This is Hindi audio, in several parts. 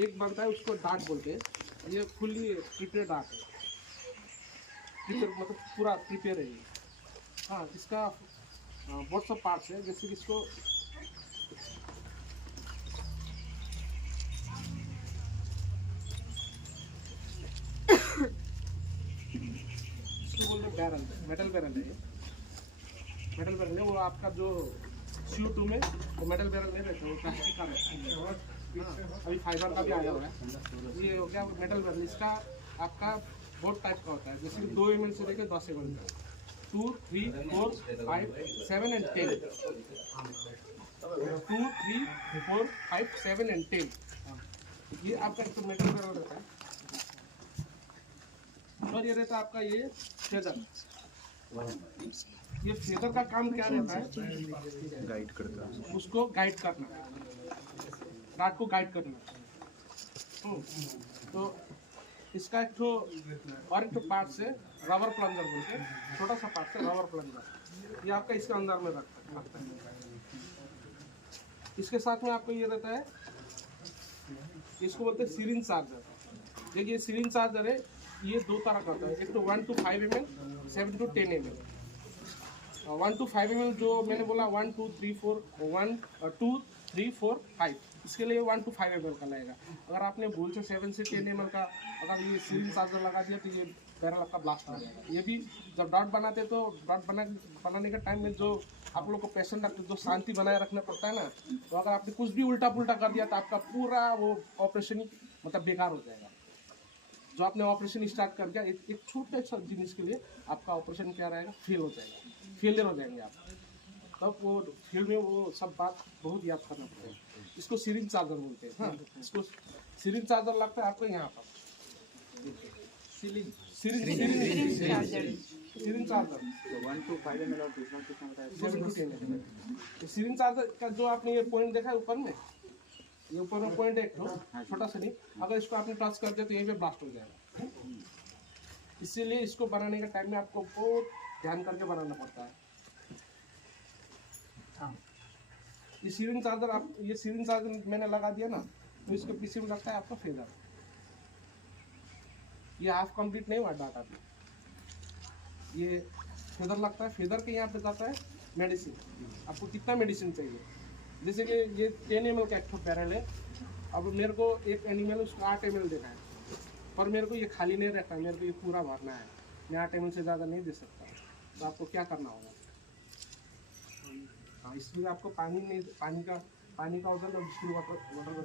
एक बनता है उसको डार्ट बोलते हैं, ये फुल्ली प्रिपेयर डार्ट है, प्रिपेयर मतलब पूरा प्रिपेयर है ये। हाँ, इसका बहुत सब पार्ट्स है, जैसे कि इसको बोलते हैं बैरल, मेटल बैरल है ये, मेटल बैरल है। वो आपका जो CO2 में वो मेटल बैरल नहीं रहता, वो प्लास्टिक का रहता है। हाँ, अभी फाइबर का भी आया हुआ है। ये हो गया मेटल बैरल। इसका आपका बहुत टाइप का होता है, जैसे कि 2 ml से लेकर 10 ml का, 2, 3, 4, 5, 7 and 10, 2, 3, 4, 5, 7 and 10। ये आपका एक मेटल बैरल रहता है। और ये रहता है आपका ये फेदर। ये फेदर का काम क्या रहता है? गाइड करता है, उसको गाइड करना, डार्ट को गाइड करना। तो इसका एक तो और एक तो पार्ट है रबर प्लंजर बोलते हैं, छोटा सा पार्ट है रबर प्लंजर। ये आपका इसके अंदर में लगता है। इसके साथ में आपको ये रहता है, इसको बोलते हैं सिरिंज चार्जर। देखिए सिरिंज चार्जर है, ये 2 तरह का होता है, एक तो 1 to 5 ml, 7 to 10 ml। 1 to 5 ml जो मैंने बोला 1, 2, 3, 4, 1, 2, 3, 4, 5, इसके लिए 1 to 5 ml का लगेगा। अगर आपने भूल से 7 से 10 ml का अगर ये सिरिंज चार्जर लगा दिया तो ये बैरल आपका ब्लास्ट हो जाएगा। ये भी जब डॉट बनाते तो डॉट बनाने के टाइम में जो आप लोग को पेशेंट रखते जो शांति बनाए रखना पड़ता है ना, तो अगर आपने कुछ भी उल्टा पुल्टा कर दिया तो आपका पूरा वो ऑपरेशन ही मतलब बेकार हो जाएगा। जो आपने ऑपरेशन स्टार्ट कर दिया एक छोटे सा जिनिस के लिए आपका ऑपरेशन क्या रहेगा, फेल हो जाएगा, फेलियर हो जाएंगे आप। तब वो फील्ड में वो सब बात बहुत याद करना पड़ेगा। इसको सिरिंज चार्जर बोलते हैं। हाँ, इसको सिरिंज चार्जर लगता है आपको यहाँ पर, सिरिंज चार्जर 1 to 5 ml और दूसरा कितना बताया? 7 to 10 ml। सिरिंज चार्जर का जो आपने ये पॉइंट देखा है ऊपर में, ये ऊपर में पॉइंट है एक छोटा सा, नहीं अगर इसको आपने टच कर दिया तो यहीं पे ब्लास्ट हो जाएगा। इसीलिए इसको बनाने के टाइम में आपको बहुत ध्यान करके बनाना पड़ता है। ये सिरिंज चार्जर मैंने लगा दिया ना, तो इसके पीछे में लगता है आपका फेदर। ये हाफ कंप्लीट नहीं हुआ डाटा पे, ये फेदर लगता है। फेदर के यहाँ पे जाता है मेडिसिन। आपको कितना मेडिसिन चाहिए, जैसे कि ये 10 ml का एक बैरल है। अब मेरे को एक एनिमल उसको 8 ml देना है, पर मेरे को ये खाली नहीं रहता है, मेरे को ये पूरा भरना है। मैं 8 ml से ज़्यादा नहीं दे सकता, तो आपको क्या करना होगा? हाँ, इसलिए आपको पानी का वजन और डिस्टिल वाटर का जो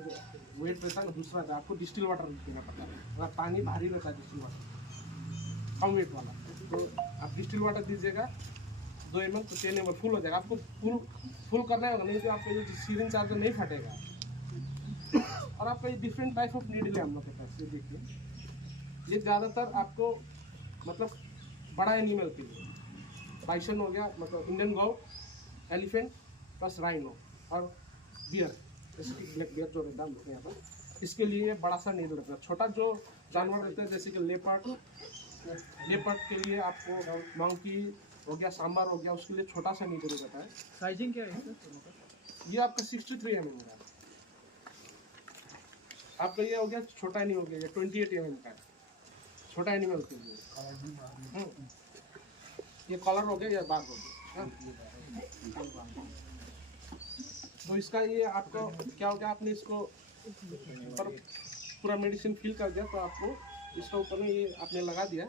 वेट रहता है दूसरा है, आपको डिस्टिल वाटर देना पड़ता है। अगर पानी भारी रहता है डिस्टिल वाटर कम वेट वाला, तो आप डिस्टिल वाटर दीजिएगा 2 ml, तो 10 ml फुल हो जाएगा। आपको फुल करना होगा, नहीं तो आपका ये सिरिंज चार्जर नहीं फटेगा। और आपका ये डिफरेंट टाइप ऑफ नीडल है हम लोग के पास। ये देखिए, ये ज़्यादातर आपको मतलब बड़ा एनिमल के लिए, बाइसन हो गया मतलब इंडियन गौ, एलिफेंट प्लस राइनो और बियर, जैसे कि ब्लैक बियर जो रहता है यहाँ पर, इसके लिए बड़ा सा नीडल रहता है। छोटा जो जानवर रहते हैं जैसे कि लेपर्ड के लिए आपको मंकी हो गया, सांबर हो गया, उसके लिए छोटा सा नीडल रहता है। साइजिंग क्या है? ये आपका 63 mm का है। आपका ये हो गया छोटा नहीं हो गया, ये 28 mm का है, छोटा एनिमल के लिए। ये कॉलर हो गया या बाग हो गया। तो इसका ये आपको क्या हो गया, आपने इसको पर पूरा मेडिसिन फिल कर दिया, तो आपको इसका ऊपर में ये आपने लगा दिया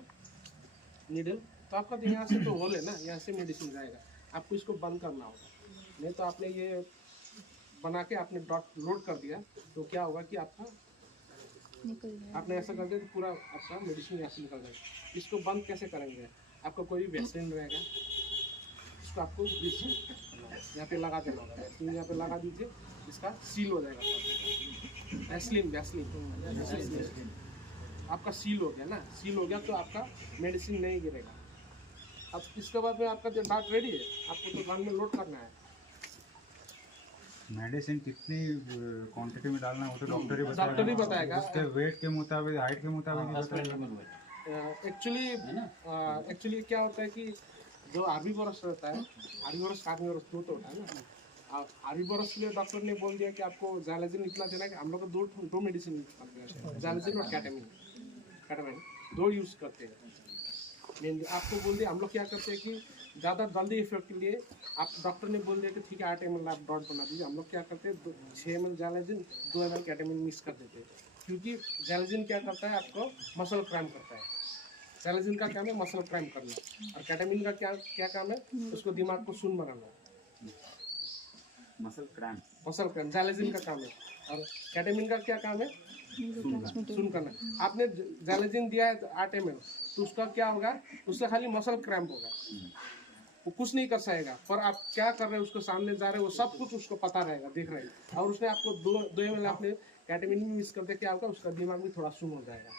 नीडल, तो आपका तो यहाँ से तो होल है ना, यहाँ से मेडिसिन जाएगा। आपको इसको बंद करना होगा, नहीं तो आपने ये बना के आपने डॉट लोड कर दिया तो क्या होगा कि आपका आपने ऐसा कर दिया तो पूरा आपका मेडिसिन यहाँ से निकल जाएगा। इसको बंद कैसे करेंगे? आपका कोई भी वैक्सीन रहेगा, इसको आपको यहाँ पे लगा देना होगा। वैक्सीन यहाँ पे लगा दीजिए, इसका सील हो जाएगा। वैसलीन आपका सील हो गया ना, सील हो गया तो आपका मेडिसिन नहीं गिरेगा। अब इसके बाद में आपका जो डार्ट रेडी है, आपको तो गन में लोड करना है। मेडिसिन कितनी क्वांटिटी में डालना है वो तो डॉक्टर ही बताएगा। उसके वेट के मुताबिक, हाइट के मुताबिक बताएगा। एक्चुअली क्या होता है कि जो आर्बीवोरस रहता है, आर्बीवोरस कार्निवोरस दो तो होता है ना, आर्बोरस के लिए डॉक्टर ने बोल दिया कि आपको ज़ैलेजिन इतना देना है कि हम लोग को दो मेडिसिन यूज करते हैं, ज़ैलेजिन और कैटामिन दो यूज करते हैं मेनली। आपको बोल दिया, हम लोग क्या करते हैं कि ज़्यादा जल्दी इफेक्ट के लिए आप डॉक्टर ने बोल दिया कि ठीक है 8 ml आप डॉट बना दीजिए, हम लोग क्या करते हैं 6 ml ज़ैलेजिन 2 ml कैटामिन मिक्स कर देते हैं, क्योंकि ज़ैलेजिन क्या करता है आपको मसल क्रैम करता है। ज़ैलेजिन का काम है मसल क्रैम करना, और कैटामिन का क्या काम है, उसको दिमाग को सुन बनाना। मसल क्रैम्प ज़ैलेजिन का काम है, और कैटामिन का क्या काम है, सुन करना। आपने ज़ैलेजिन दिया है 8 ml, तो उसका क्या होगा, उसका खाली मसल क्रैम्प होगा, वो कुछ नहीं कर सकेगा। पर आप क्या कर रहे हैं, उसको सामने जा रहे हैं, वो सब कुछ उसको पता रहेगा, देख रहे हैं। और उसने आपको 2 ml आपने कैटामिन में मिक्स करते, क्या होगा, उसका दिमाग भी थोड़ा सुन हो जाएगा।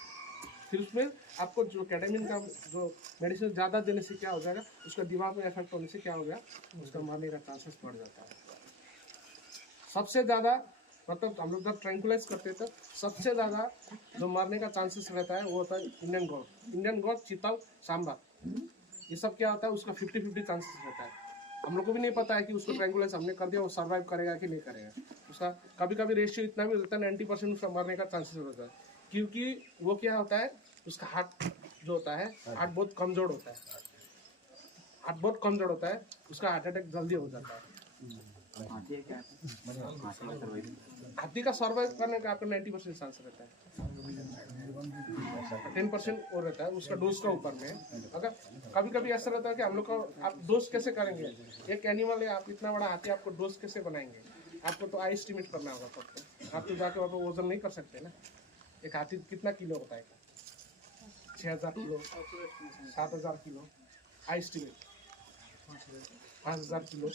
फिर उसमें आपको जो कैटामिन का जो मेडिसिन ज़्यादा देने से क्या हो जाएगा, उसका दिमाग में इफेक्ट होने से क्या हो गया, उसका मरने का चांसेस बढ़ जाता है। सबसे ज़्यादा मतलब हम लोग जब ट्रैंकुलाइज करते हैं तो सबसे ज़्यादा जो मरने का चांसेस रहता है वो होता है इंडियन गॉड, चीतल, सांबर। ये सब क्या होता है, उसका 50-50 चांसेस रहता है। हम लोग को भी नहीं पता है कि उसको ट्रैंकुलाइज हमने कर दिया वो सर्वाइव करेगा कि नहीं करेगा। उसका कभी कभी रेशियो इतना भी रहता है 90% उसका मरने का चांसेस रहता है, क्योंकि वो क्या होता है, उसका हार्ट जो होता है, हार्ट बहुत कमज़ोर होता है, उसका हार्ट अटैक जल्दी हो जाता है। हाथी का सर्वाइव करने का आपका 90% चांस रहता है, 10% और रहता है उसका डोज का ऊपर में। अगर कभी कभी ऐसा रहता है कि हम लोग को आप डोज कैसे करेंगे, एक एनिमल है, आप इतना बड़ा हाथी, आपको डोज कैसे बनाएंगे, आपको तो आई एस्टिमेट करना होगा तब तो। आप तो जाके वहाँ पर वजन नहीं कर सकते ना। एक हाथी कितना किलो होता है, 6000 किलो, 7000 किलो, आई एस्टिमेट 5000 किलो।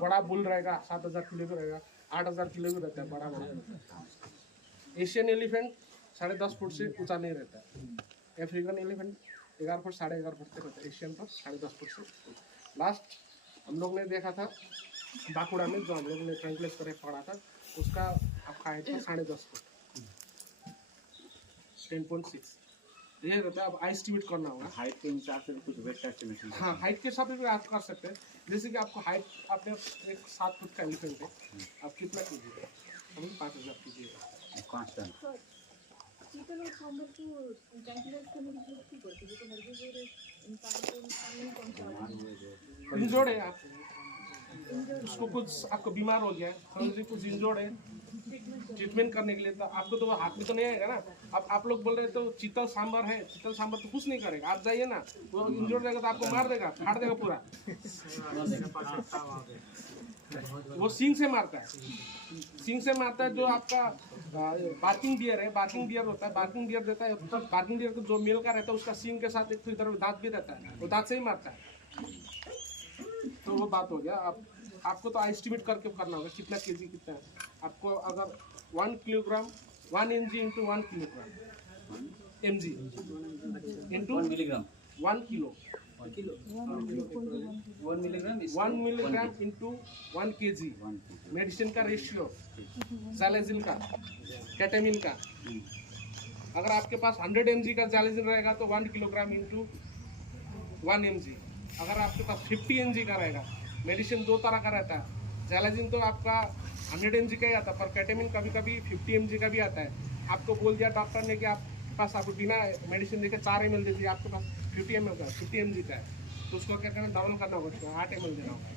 बड़ा बुल रहेगा 7000 किलो भी रहेगा, 8000 किलो भी रहता है, बड़ा रहता है। एशियन एलिफेंट 10.5 फुट से ऊंचा नहीं रहता है। अफ्रीकन एलिफेंट 11 फुट 11.5 फुट तक रहता है, एशियन पर 10.5 फुट से। लास्ट हम लोग ने देखा था बाकुड़ा में, जो हम लोग ने ट्रैंकुलाइज करके पढ़ा था, उसका आपका हाइट था 10.5 फुट, 10.6 ये रहता है। अब एस्टिमेट करना होगा हाइट के हिसाब से कुछ वेट का एस्टिमेशन। हाँ, हाइट के हिसाब से भी आप कर सकते हैं। जैसे कि आपको हाइट, आपने एक 7 फुट का एलिफेंट है, आप कितना कीजिएगा, हम 5000 कीजिएगा कांस्टेंट। चीतल और सांबर को ट्रैंकुलाइज करने की जरूरत क्यों पड़ती है? वो तो मर्जी इंसान को नुकसान नहीं पहुंचाता। इंजोर्ड है आप, उसको कुछ आपको बीमार हो गया है, समझिए कुछ इंजोर्ड है, ट्रीटमेंट करने के लिए तो आपको तो वो हाथ में तो नहीं आएगा ना। अब आप लोग बोल रहे तो चीतल सांबर है, चीतल सांबर तो कुछ नहीं करेगा। आप जाइए ना, वो इंजोर्ड रहेगा तो आपको मार देगा, फाड़ देगा पूरा। वो सींग से मारता है, सींग से मारता है। जो आपका बार्किंग डियर है, बार्किंग डियर होता है, बार्किंग डियर देता है, तब बार्किंग डियर को जो मेल का रहता है उसका सींग के साथ एक तो इधर दांत भी रहता है, वो दांत से ही मारता है। तो वो बात हो गया। आपको तो एस्टिमेट करके करना होगा कितना केजी कितना है। आपको अगर 1 kilogram 1 mg into 1 kilogram mg into 1 milligram 1 kilo 1 milligram 1 milligram into 1 kg medicine का रेशियो, ज़ैलेजिन का, कैटामिन का। अगर आपके पास 100 mg का ज़ैलेजिन रहेगा तो 1 किलोग्राम इंटू 1 mg। अगर आपके पास 50 mg का रहेगा, मेडिसिन 2 तरह का रहता है। ज़ैलेजिन तो आपका 100 mg का ही आता है, पर कैटामिन कभी कभी 50 mg का भी आता है। आपको बोल दिया डॉक्टर ने कि आपके पास आप बिना मेडिसिन देके 4 ml दे दिए, आपके पास 50 mg का है, तो उसको क्या करना, डबल करना होगा, उसको 8 ml देना होगा।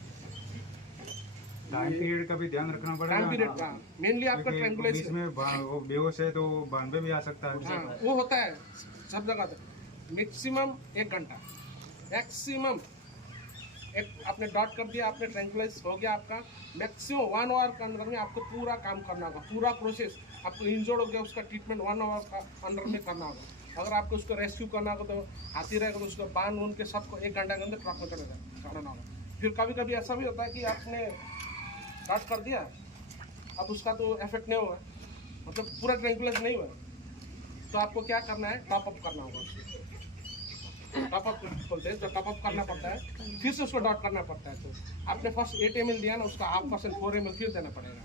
टाइम पीरियड का भी ध्यान रखना टाइम पड़ेगा। पीरियड का मेनली आपका क्योंकि बीच ट्रैंकुलाइज, में वो बेहोश है तो बांध पे भी आ सकता है। हाँ वो होता है सब जगह। मैक्सिमम 1 घंटा, मैक्सिमम एक आपने डॉट कर दिया, आपने ट्रैंकुलाइज हो गया आपका, मैक्सिमम 1 आवर के अंदर में आपको पूरा काम करना होगा, पूरा प्रोसेस। आपको इंजर्ड हो गया, उसका ट्रीटमेंट 1 आवर का अंदर में करना होगा। अगर आपको उसको रेस्क्यू करना होगा तो हाथी रहेगा तो उसको बांध उन के सबको 1 घंटा के अंदर ट्रक में चढ़ाना होगा। फिर कभी कभी ऐसा भी होता है कि आपने डॉट कर दिया, अब उसका तो इफेक्ट नहीं हुआ, मतलब पूरा ट्रैंकुलाइज नहीं हुआ, तो आपको क्या करना है, टॉप अप करना होगा। टॉप अप बोलते हैं, तो टॉप अप करना पड़ता है, फिर से उसको डॉट करना पड़ता है। तो आपने फर्स्ट 8 ml दिया ना, उसका 0.5% 4 ml फिर देना पड़ेगा।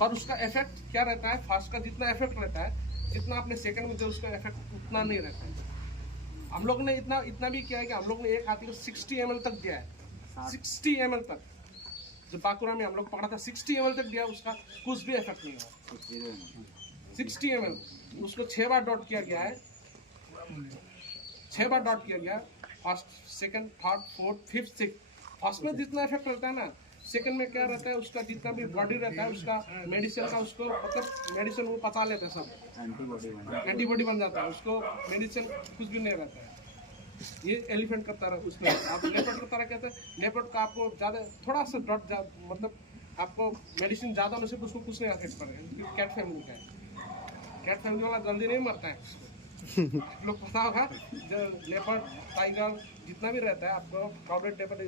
पर उसका इफेक्ट क्या रहता है, फर्स्ट का जितना इफेक्ट रहता है, जितना आपने सेकंड में जो उसका इफेक्ट उतना नहीं रहता है। हम लोग ने इतना भी किया है कि हम लोग ने एक हाथी को 60 ml तक दिया है, 60 ml तक। जो पाकुरा में हम लोग पकड़ा था 60 ml तक दिया, उसका कुछ भी इफेक्ट नहीं हुआ। 60 ml उसको 6 बार डॉट किया गया है, 6 बार डॉट किया गया, first second third fourth fifth six. First में जितना इफेक्ट रहता है ना, सेकंड में क्या रहता है, उसका जितना भी बॉडी रहता है उसका मेडिसिन का, उसको मतलब मेडिसिन वो पचा लेते हैं सब, एंटीबॉडी बन जाता है, उसको मेडिसिन कुछ भी नहीं रहता है। ये एलिफेंट का तरह उसमें, आप लेपर्ड का तरह कहते हैं, लेपर्ड का आपको ज़्यादा थोड़ा सा डॉट मतलब आपको मेडिसिन ज़्यादा होने से उसको कुछ नहीं अफेक्ट करेगा। कैट फैमिली का है, कैट फैमिली वाला जल्दी नहीं मरता है। आप लोग पता होगा, जो लेपर्ड टाइगर जितना भी रहता है आपको क्राउडेड लेपर्ड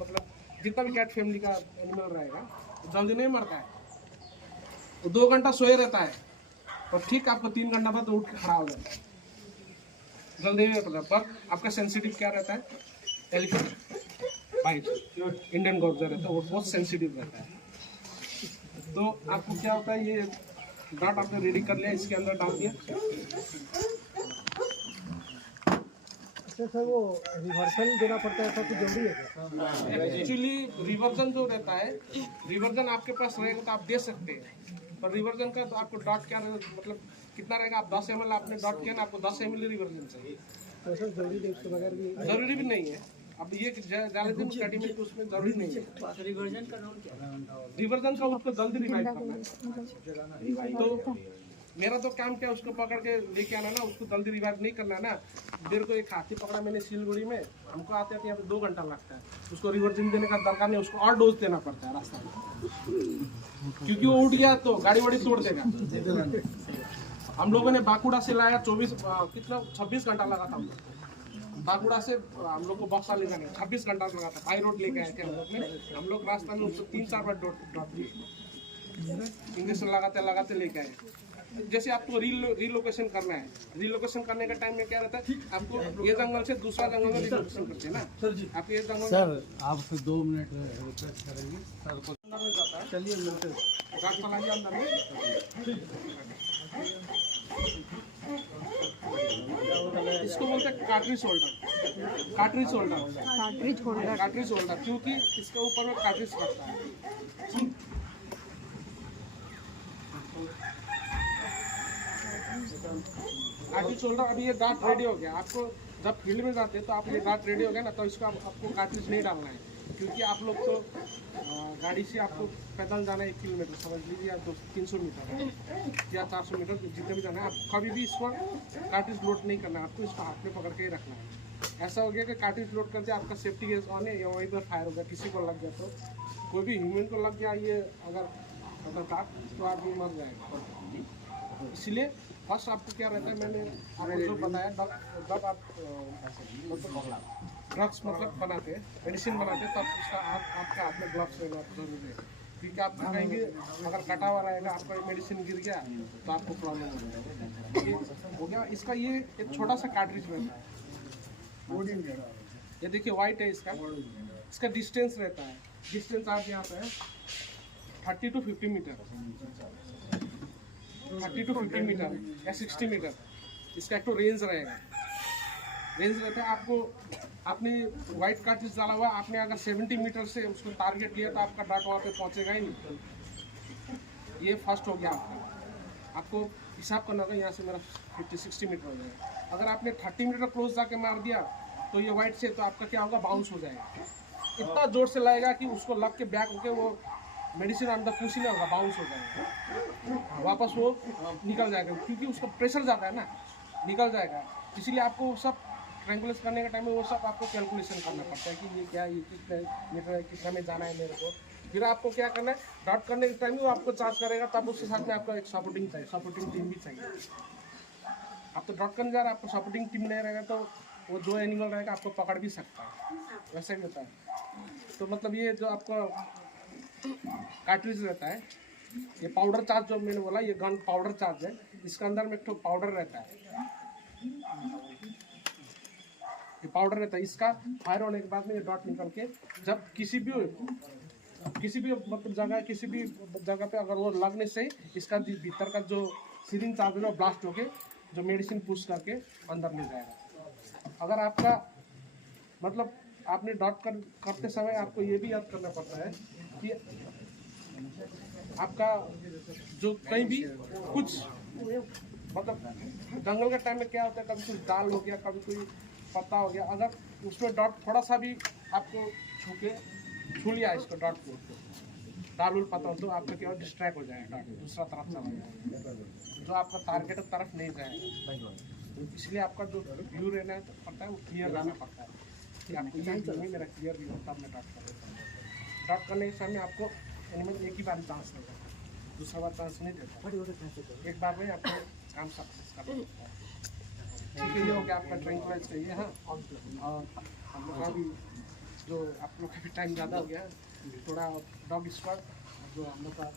मतलब जितना भी कैट फैमिली का एनिमल रहेगा जल्दी नहीं मरता है, वो 2 घंटा सोए रहता है और ठीक आपको 3 घंटा बाद उठ के खड़ा हो जाता है, जल्दी नहीं पता। पर आपका सेंसिटिव क्या रहता है, एलिफेंट बाइट इंडियन गॉर्जर रहता है, वो बहुत सेंसिटिव रहता है। तो आपको क्या होता है, ये डाट आपने रेडी कर लिया, इसके अंदर डाल दिया। सर वो रिवर्सल देना पड़ता है, तो जरूरी है क्या? एक्चुअली रिवर्जन जो रहता है, रिवर्जन आपके पास रहेगा तो आप दे सकते हैं, पर रिवर्जन का तो आपको डॉट क्या मतलब कितना रहेगा, आप 10 ml आपने डॉट किया ना, आपको 10 ml रिवर्जन चाहिए। तो सर जरूरी है, उसके बगैर भी जरूरी भी नहीं है, अब ये ज़्यादा दिन स्टडी में तो उसमें जरूरी नहीं है। रिवर्जन का रोल क्या है? रिवर्जन का उसको जल्दी रिवाइव करना है। तो मेरा तो काम क्या है, उसको पकड़ के लेके आना ना, उसको जल्दी रिवाइव नहीं करना है ना। देर को एक हाथी पकड़ा मैंने सिलगुड़ी में, हमको आते आते यहाँ पे 2 घंटा लगता है, उसको रिवर्जन देने का दरकार नहीं, उसको और डोज देना पड़ता है रास्ता में, क्योंकि वो उठ गया तो गाड़ी वाड़ी तोड़ देगा। हम लोगों ने बाकुड़ा से लाया 26 घंटा लगा था बाकुड़ा से हम लोग को बक्सा ले जाने 26 घंटा लगा था। बाई रोड लेके आए थे हम लोग रास्ता में उसको 3-4 बार ड्रॉप दिए, इंजेक्शन लगाते लगाते लेके आए। जैसे आपको रिलोकेशन करना है, रिलोकेशन करने का टाइम में क्या रहता है, आपको ये जंगल से दूसरा जंगल में रिलोकेशन करते हैं ना सर जी। आप ये जंगल सर आपसे 2 मिनट रिक्वेस्ट करेंगे सर को। अंदर में जाता है, चलिए मिलते हैं। गार्ड चलाइए अंदर में। इसको बोलते हैं cartridge holder, cartridge holder, cartridge holder, क्योंकि इसके ऊपर में कार्ट्रिज लगता है। कार्ट्रिज होल्डर, अभी ये डार्ट रेडी हो गया। आपको जब फील्ड में जाते हैं तो आप ये डार्ट रेडी हो गया ना, तो इसको आपको कार्ट्रिज नहीं डालना है, क्योंकि आप लोग तो गाड़ी से आपको पैदल जाना है 1 किलोमीटर समझ लीजिए, या 300 मीटर या 400 मीटर जितने भी जाना है, आप कभी भी इसको कार्ट्रिज लोड नहीं करना है, आपको इसको हाथ में पकड़ के ही रखना है। ऐसा हो गया कि कार्ट्रिज लोड करते आपका सेफ्टी केस ऑन है, या वहीं पर फायर हो गया, किसी को लग गया तो, कोई भी ह्यूमन को लग गया ये अगर तो आदमी मर जाएगा। इसलिए फर्स्ट आपको क्या रहता है, मैंने आपको जो बताया, जब आप ड्रग्स मतलब बनाते हैं, मेडिसिन बनाते हैं, तब उसका आपका हाथ में ग्लव्स रहना जरूरी है, क्योंकि आप कहीं भी अगर कटा हुआ रहेगा, आपका मेडिसिन गिर गया तो आपको प्रॉब्लम हो जाएगा। ये हो गया इसका, ये एक छोटा सा कार्ट्रिज रहता है, ये देखिए वाइट है इसका डिस्टेंस रहता है, डिस्टेंस आप यहाँ पे 30 to 50 मीटर, 30 to 50 मीटर या 60 मीटर इसका एक तो रेंज रहेगा, रेंज रहता है। आपको आपने वाइट कार्ट्रिज डाला हुआ, आपने अगर 70 मीटर से उसको टारगेट लिया तो आपका डाट वहाँ पे पहुँचेगा ही नहीं। ये फर्स्ट हो गया आपको हिसाब करना होगा, यहाँ से मेरा 50-60 मीटर हो जाएगा। अगर आपने 30 मीटर क्लोज जाके मार दिया तो ये वाइट से, तो आपका क्या होगा, बाउंस हो जाएगा, इतना जोर से लगेगा कि उसको लग के बैक होके वो मेडिसिन अंदर कुछ ही नहीं होगा, बाउंस हो जाएगा, वापस वो निकल जाएगा, क्योंकि उसका प्रेशर ज़्यादा है ना, निकल जाएगा। इसीलिए आपको सब ट्रैंकुलेट करने के टाइम में वो सब आपको कैलकुलेशन करना पड़ता है कि ये क्या, ये कितने मीटर है, कितना में जाना है मेरे को। फिर आपको क्या करना है, डॉट करने के टाइम में वो आपको चार्ज करेगा, तब उसके साथ में आपको एक सपोर्टिंग चाहिए, सपोर्टिंग टीम भी चाहिए। आप तो डॉट करने जा रहे हैं, आपको सपोर्टिंग टीम नहीं रहेगा तो वो 2 एनिमल रहेगा, आपको पकड़ भी सकता है, वैसे भी होता है। तो मतलब ये जो आपका कार्ट्रिज रहता है, ये पाउडर चार्ज जो मैंने बोला, ये गन पाउडर चार्ज है, इसके अंदर में एक तो पाउडर रहता है, ये पाउडर रहता है। इसका फायर होने के बाद में ये डॉट निकल के जब किसी भी मतलब जगह, किसी भी जगह पे अगर वो लगने से इसका भीतर का जो सीरिंज चार्ज है वो ब्लास्ट होके जो मेडिसिन पुश करके अंदर ले जाएगा। अगर आपका मतलब आपने डॉट करते समय आपको ये भी याद करना पड़ता है कि आपका जो कहीं भी कुछ मतलब जंगल के टाइम में क्या होता है, कभी कुछ दाल हो गया, कभी कोई पत्ता हो गया, अगर उसमें डॉट थोड़ा सा भी आपको छू लिया इसको डॉट को, दाल उल पता हो तो आपका क्या डिस्ट्रैक्ट हो जाएगा, डॉट दूसरा तरफ चला जाएगा, जो आपका टारगेट तरफ नहीं जाएगा। तो इसलिए आपका जो व्यू रहना है पड़ता है वो क्लियर रहना पड़ता है कि आपको ये व्यू नहीं मेरा क्लियर व्यू होता है। मैं डॉट कर देता हूँ। डॉट करने के समय आपको एनिमल एक ही बार चांस देगा, दूसरा बार चांस नहीं देता, एक बार में आपको काम सक्सेस करना होता है। ठीक है, ये हो गया आपका ट्रैंक्विलाइज चाहिए। हाँ, और हम लोग का भी जो आप लोग का भी टाइम ज़्यादा हो गया, थोड़ा डॉग स्क्वाड जो हम लोग का